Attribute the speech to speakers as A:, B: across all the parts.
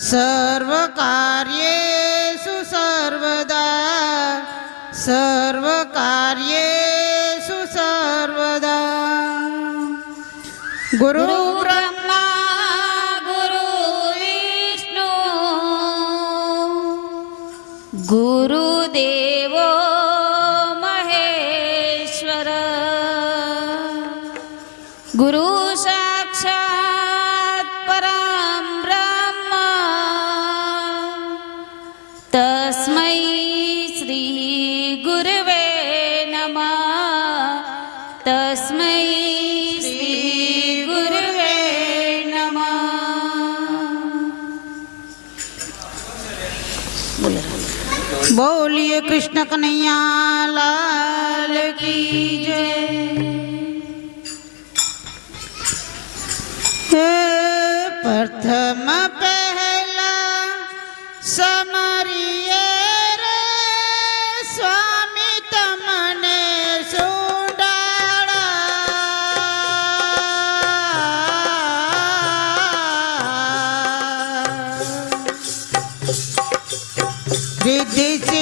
A: सर्वकार्येषु सर्वदा सर्वकार्येषु सर्वदा। गुरु गुरुदेव बोले बोलिए
B: कृष्ण कन्हैया लाल की जय। प्रथम पहला समारी বিদেশে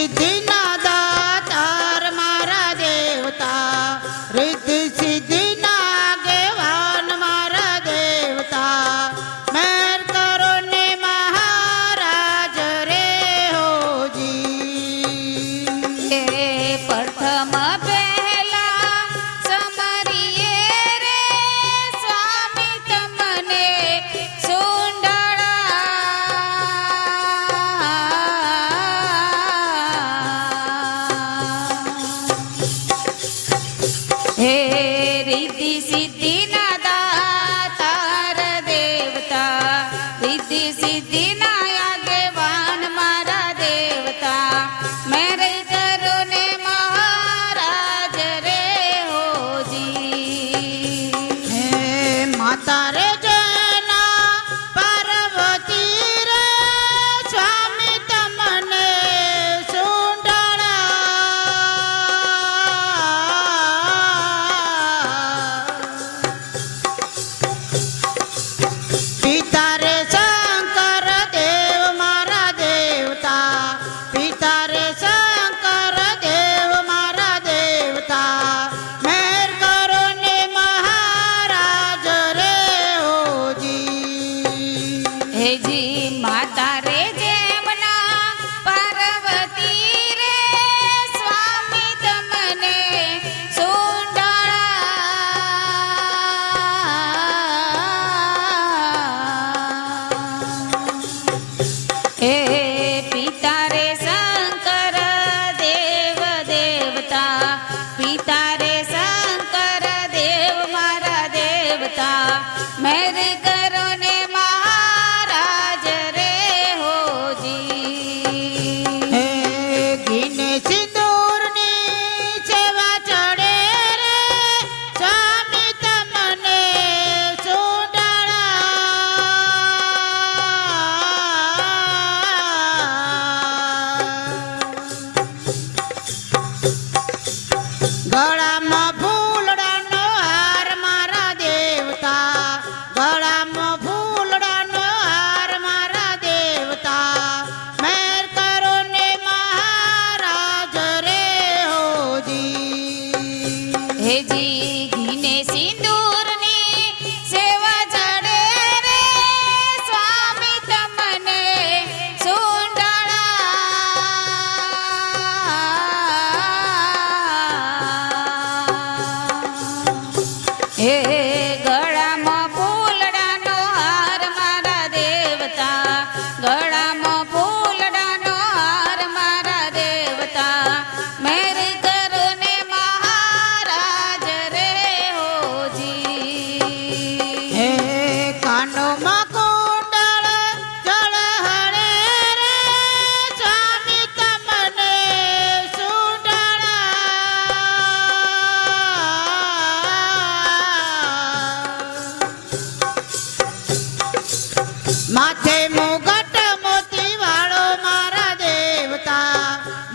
B: માથે મુગટ મોતી વાળો મારા દેવતા.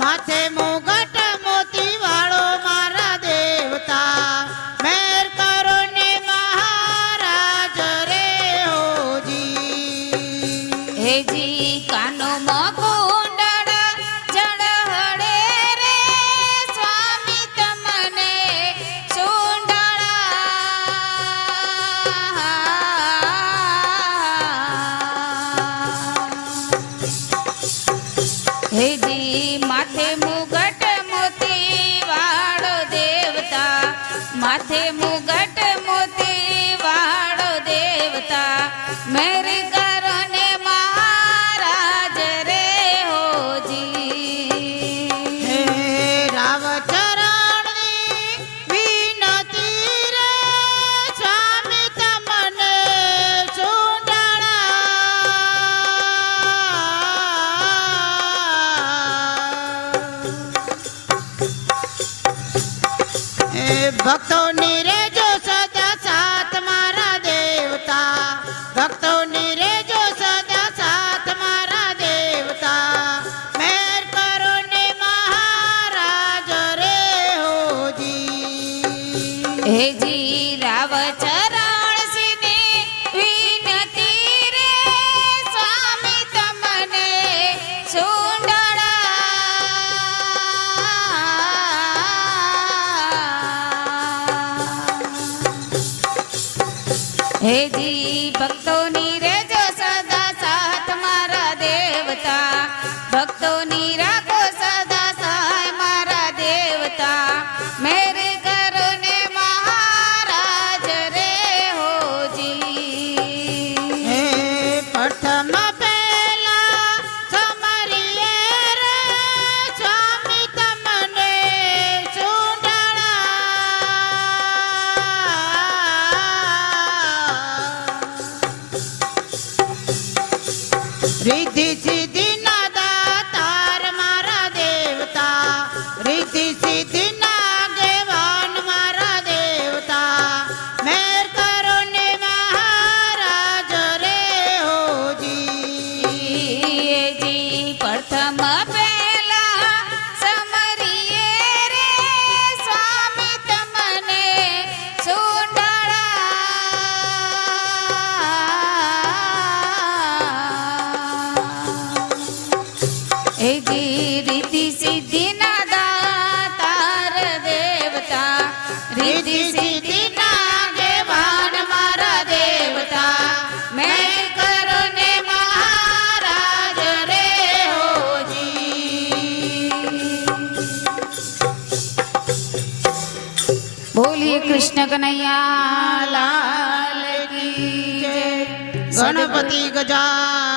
B: માથે મુગટ મોતી વાળો મારા દેવતા. મેર કરો ને મહારાજ રે હોજી
A: હેજી કાનો મગ માથે દેવતા. મેર કરને મહારાજ રે હોજી.
B: હે રામ ચરણની વિનતી રે, સ્વામી તમને ભક્તો હેજી
A: ભક્તોની રેજો સદા સાથ મારા દેવતા. ભક્તોની કૃષ્ણ કનૈયા લાલ
B: ગણપતિ ગજા